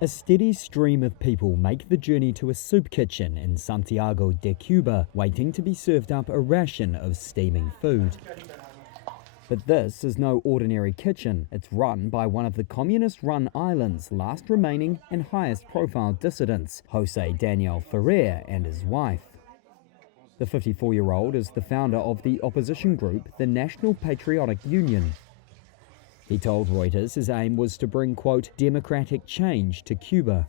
A steady stream of people make the journey to a soup kitchen in Santiago de Cuba, waiting to be served up a ration of steaming food. But this is no ordinary kitchen. It's run by one of the communist-run island's last remaining and highest-profile dissidents, Jose Daniel Ferrer and his wife. The 54-year-old is the founder of the opposition group, the National Patriotic Union. He told Reuters his aim was to bring, quote, democratic change to Cuba.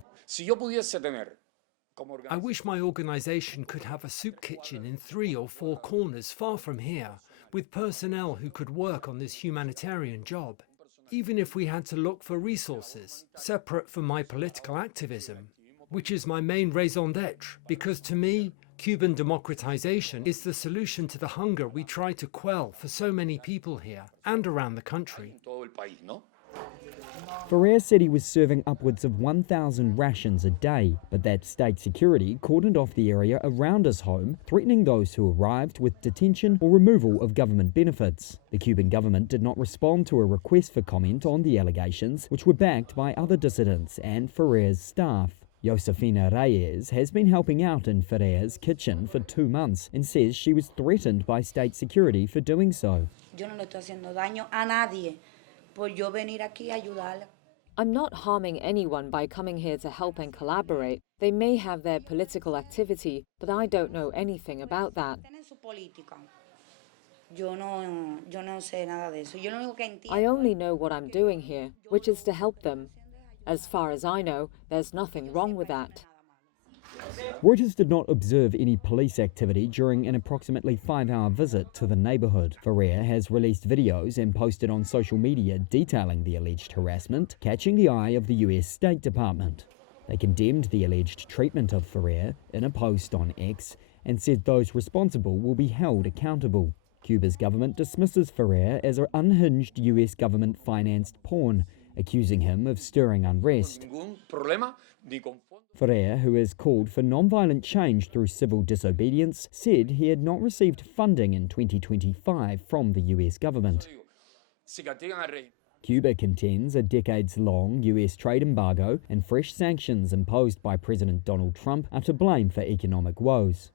I wish my organization could have a soup kitchen in 3 or 4 corners far from here, with personnel who could work on this humanitarian job. Even if we had to look for resources, separate from my political activism, which is my main raison d'etre, because to me, Cuban democratization is the solution to the hunger we try to quell for so many people here and around the country. Ferrer said he was serving upwards of 1,000 rations a day, but that state security cordoned off the area around his home, threatening those who arrived with detention or removal of government benefits. The Cuban government did not respond to a request for comment on the allegations, which were backed by other dissidents and Ferrer's staff. Josefina Reyes has been helping out in Ferrer's kitchen for 2 months and says she was threatened by state security for doing so. I'm not harming anyone by coming here to help and collaborate. They may have their political activity, but I don't know anything about that. I only know what I'm doing here, which is to help them. As far as I know, there's nothing wrong with that. Reuters did not observe any police activity during an approximately 5-hour visit to the neighborhood. Ferrer has released videos and posted on social media detailing the alleged harassment, catching the eye of the US State Department. They condemned the alleged treatment of Ferrer in a post on X and said those responsible will be held accountable. Cuba's government dismisses Ferrer as an unhinged US government-financed pawn, accusing him of stirring unrest. Ferrer, who has called for non-violent change through civil disobedience, said he had not received funding in 2025 from the US government. Cuba contends a decades-long US trade embargo and fresh sanctions imposed by President Donald Trump are to blame for economic woes.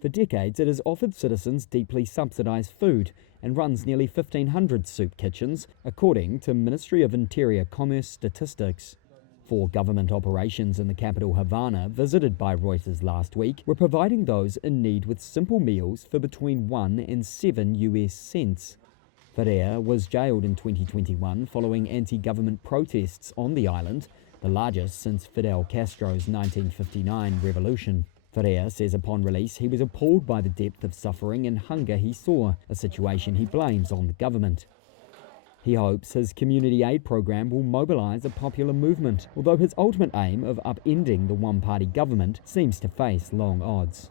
For decades, it has offered citizens deeply subsidized food and runs nearly 1,500 soup kitchens, according to Ministry of Interior Commerce statistics. 4 government operations in the capital Havana, visited by Reuters last week, were providing those in need with simple meals for between 1 and 7 US cents. Ferrer was jailed in 2021 following anti-government protests on the island, the largest since Fidel Castro's 1959 revolution. Ferrer says upon release he was appalled by the depth of suffering and hunger he saw, a situation he blames on the government. He hopes his community aid program will mobilize a popular movement, although his ultimate aim of upending the one-party government seems to face long odds.